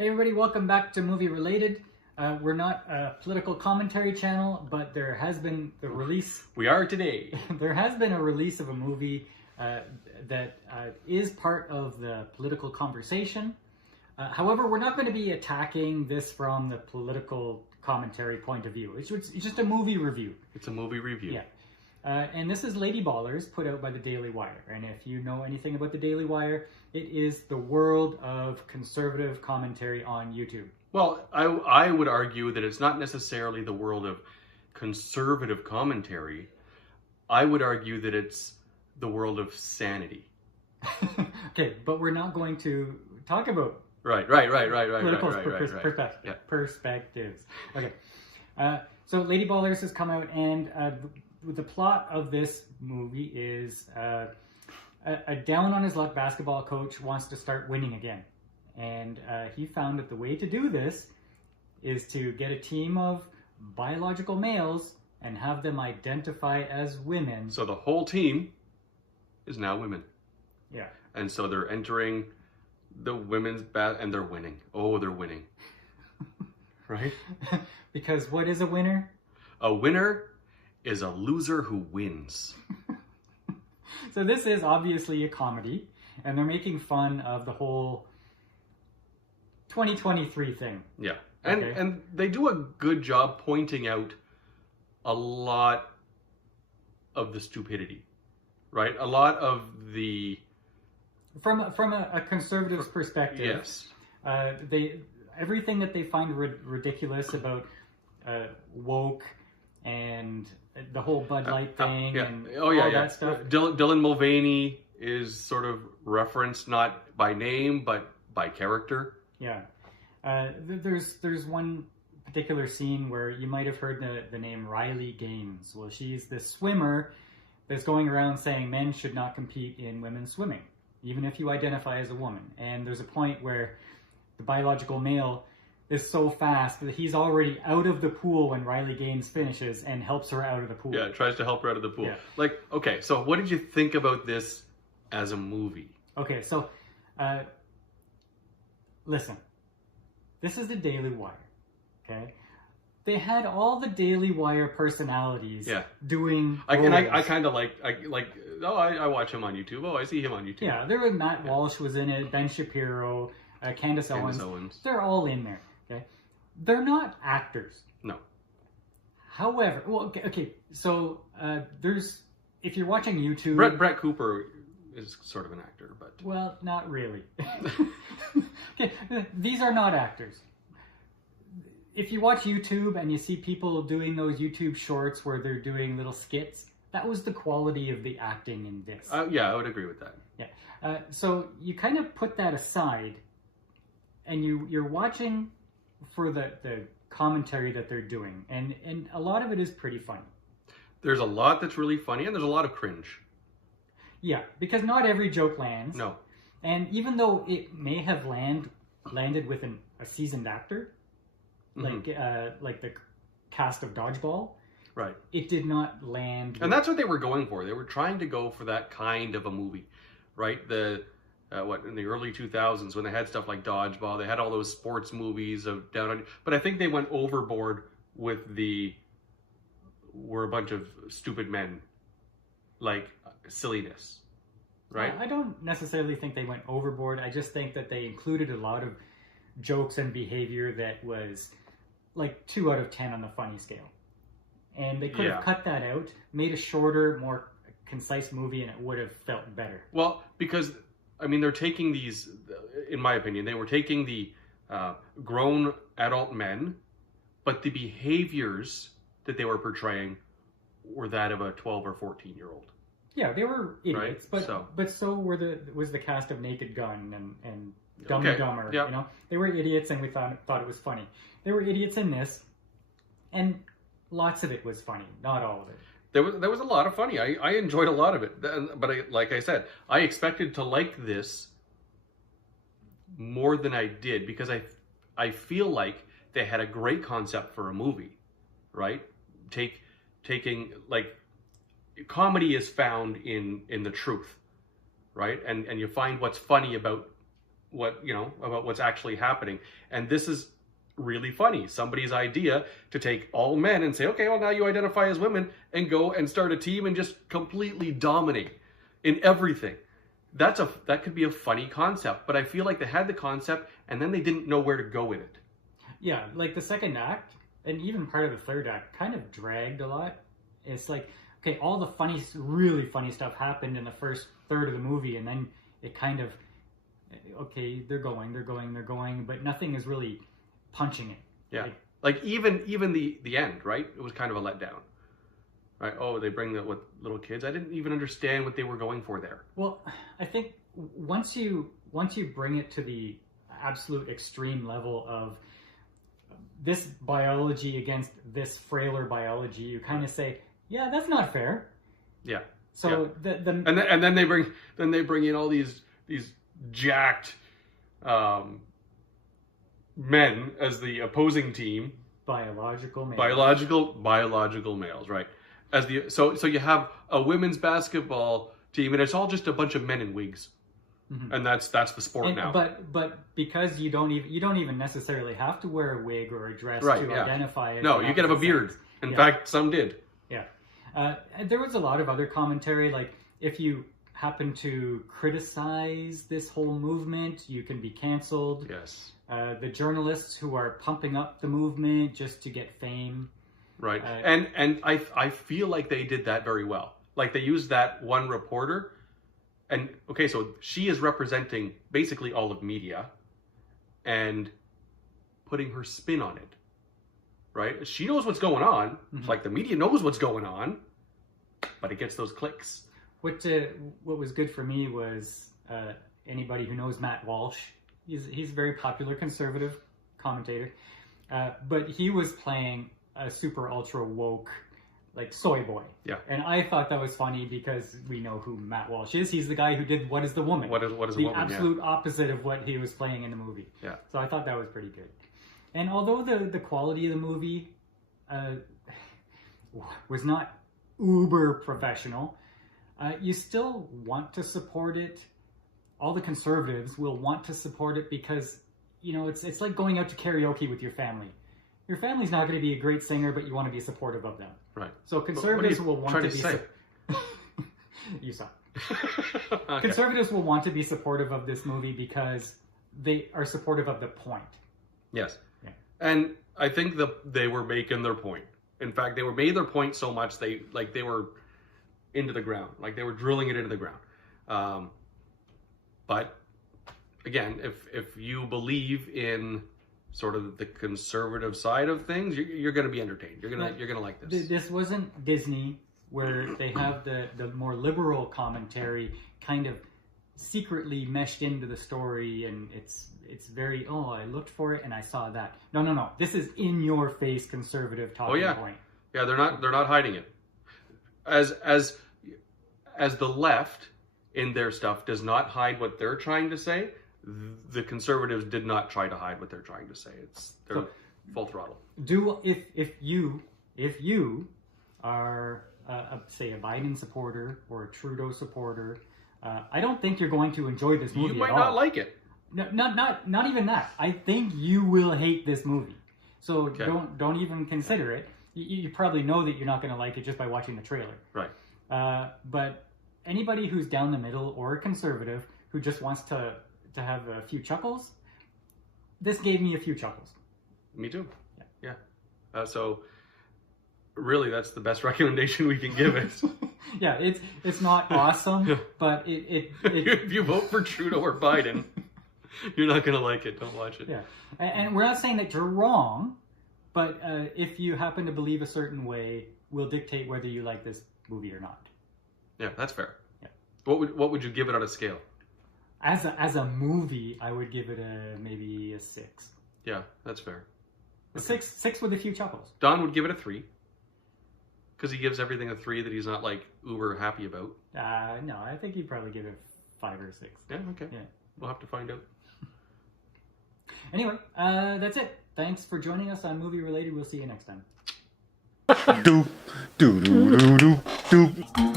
Hey everybody, welcome back to Movie Related. We're not a political commentary channel, but there has been the release. We are today. There has been a release of a movie that is part of the political conversation. However, we're not going to be attacking this from the political commentary point of view. It's just a movie review. It's a movie review. Yeah. And this is Lady Ballers, put out by the Daily Wire. And if you know anything about the Daily Wire, it is the world of conservative commentary on YouTube. Well, I would argue that it's not necessarily the world of conservative commentary. I would argue that it's the world of sanity. Okay, but we're not going to talk about political perspectives. Okay, so Lady Ballers has come out, and the plot of this movie is a down-on-his-luck basketball coach wants to start winning again. And he found that the way to do this is to get a team of biological males and have them identify as women. So the whole team is now women. Yeah. And so they're entering the women's and they're winning. Oh, they're winning. Right? Because what is a winner? A winner is a loser who wins. So this is obviously a comedy, and they're making fun of the whole 2023 thing. Yeah. And they do a good job pointing out a lot of the stupidity, right? A lot of the... From a conservative's perspective, yes, everything that they find ridiculous about woke and the whole Bud Light thing and all that stuff. Dylan Mulvaney is sort of referenced not by name but by character. Yeah, there's one particular scene where you might have heard the name Riley Gaines. Well, she's this swimmer that's going around saying men should not compete in women's swimming, even if you identify as a woman. And there's a point where the biological male is so fast that he's already out of the pool when Riley Gaines finishes and helps her out of the pool. Yeah, tries to help her out of the pool. Yeah. Like, okay, so what did you think about this as a movie? Okay, so listen, this is the Daily Wire, okay? They had all the Daily Wire personalities doing I kind of I watch him on YouTube. Oh, I see him on YouTube. Yeah, there was Matt Walsh was in it, Ben Shapiro, Candace Owens. They're all in there, okay? They're not actors. No. However, well, okay, so if you're watching YouTube... Brett Cooper is sort of an actor, but... Well, not really. Okay, these are not actors. If you watch YouTube and you see people doing those YouTube shorts where they're doing little skits, that was the quality of the acting in this. Yeah, I would agree with that. Yeah. So you kind of put that aside, and you're watching for the commentary that they're doing, and a lot of it is pretty funny. There's a lot that's really funny, and there's a lot of cringe. Yeah, because not every joke lands. No. And even though it may have landed with a seasoned actor, like the cast of Dodgeball, right? It did not land. And that's what they were going for. They were trying to go for that kind of a movie, right? In the early 2000s when they had stuff like Dodgeball, they had all those sports movies of down on. But I think they went overboard with we're a bunch of stupid men, like silliness. Right? I don't necessarily think they went overboard. I just think that they included a lot of jokes and behavior that was like 2 out of 10 on the funny scale. And they could have cut that out, made a shorter, more concise movie, and it would have felt better. Well, because, I mean, they're taking these, in my opinion, they were taking the grown adult men, but the behaviors that they were portraying were that of a 12 or 14-year-old. Yeah, they were idiots, right? but so was the cast of Naked Gun and Dumb and Dumber. Yep. You know, they were idiots, and we thought it was funny. They were idiots in this, and lots of it was funny, not all of it. There was a lot of funny. I enjoyed a lot of it, but like I said, I expected to like this more than I did because I feel like they had a great concept for a movie, right? Taking like. Comedy is found in the truth, right? And you find what's funny about about what's actually happening. And this is really funny. Somebody's idea to take all men and say, okay, well, now you identify as women, and go and start a team and just completely dominate in everything. That could be a funny concept, but I feel like they had the concept and then they didn't know where to go with it. Yeah, like the second act and even part of the third act kind of dragged a lot. It's like, okay, all the funny, really funny stuff happened in the first third of the movie, and then it kind of, okay, they're going, but nothing is really punching it. Yeah, like even the end, right? It was kind of a letdown, right? Oh, they bring the little kids. I didn't even understand what they were going for there. Well, I think once you bring it to the absolute extreme level of this biology against this frailer biology, you kind of say, yeah, that's not fair. Yeah. So yeah. And then they bring in all these jacked men as the opposing team. Biological males. Biological males, right? So you have a women's basketball team, and it's all just a bunch of men in wigs. Mm-hmm. And that's the sport now. But because you don't even necessarily have to wear a wig or a dress to identify it. No, you can have a beard. In fact, some did. Yeah. There was a lot of other commentary, like if you happen to criticize this whole movement, you can be canceled. Yes. The journalists who are pumping up the movement just to get fame. Right. And I feel like they did that very well. Like they used that one reporter. And okay, so she is representing basically all of media and putting her spin on it, right? She knows what's going on. Mm-hmm. Like the media knows what's going on, but it gets those clicks. What was good for me was anybody who knows Matt Walsh. He's a very popular conservative commentator, but he was playing a super ultra woke, like soy boy. Yeah. And I thought that was funny because we know who Matt Walsh is. He's the guy who did What is the Woman? What is a Woman? The absolute opposite of what he was playing in the movie. Yeah. So I thought that was pretty good. And although the quality of the movie was not uber professional, you still want to support it. All the conservatives will want to support it because, it's like going out to karaoke with your family. Your family's not going to be a great singer, but you want to be supportive of them. Right. So conservatives will want to be... You saw. Okay. Conservatives will want to be supportive of this movie because they are supportive of the point. Yes. Yeah. And I think they were making their point. In fact, they made their point so much they were into the ground. Like they were drilling it into the ground. But again, if you believe in sort of the conservative side of things, you're going to be entertained. You're gonna like this. This wasn't Disney, where they have the more liberal commentary kind of secretly meshed into the story, and it's very, I looked for it and I saw that. No. This is in your face conservative talking point. Yeah, they're not hiding it. As the left in their stuff does not hide what they're trying to say, the conservatives did not try to hide what they're trying to say. They're full throttle. If you are say a Biden supporter or a Trudeau supporter, I don't think you're going to enjoy this movie. You might not like it. No, not even that. I think you will hate this movie. So okay. Don't even consider it. You probably know that you're not going to like it just by watching the trailer. Right. But anybody who's down the middle or a conservative who just wants to have a few chuckles, this gave me a few chuckles. Me too. Yeah. So really, that's the best recommendation we can give it. Yeah, it's not awesome, but it if you vote for Trudeau or Biden, you're not going to like it. Don't watch it. Yeah, and we're not saying that you're wrong, but if you happen to believe a certain way, we'll dictate whether you like this movie or not. Yeah, that's fair. Yeah. What would you give it on a scale? As a movie, I would give it maybe a 6. Yeah, that's fair. Okay. Six with a few chuckles. Don would give it a 3. Because he gives everything a 3 that he's not like uber happy about. No, I think he'd probably give it 5 or 6. Yeah, okay. Yeah. We'll have to find out. Anyway, that's it. Thanks for joining us on Movie Related. We'll see you next time. Doop, doo doo doo doo doop.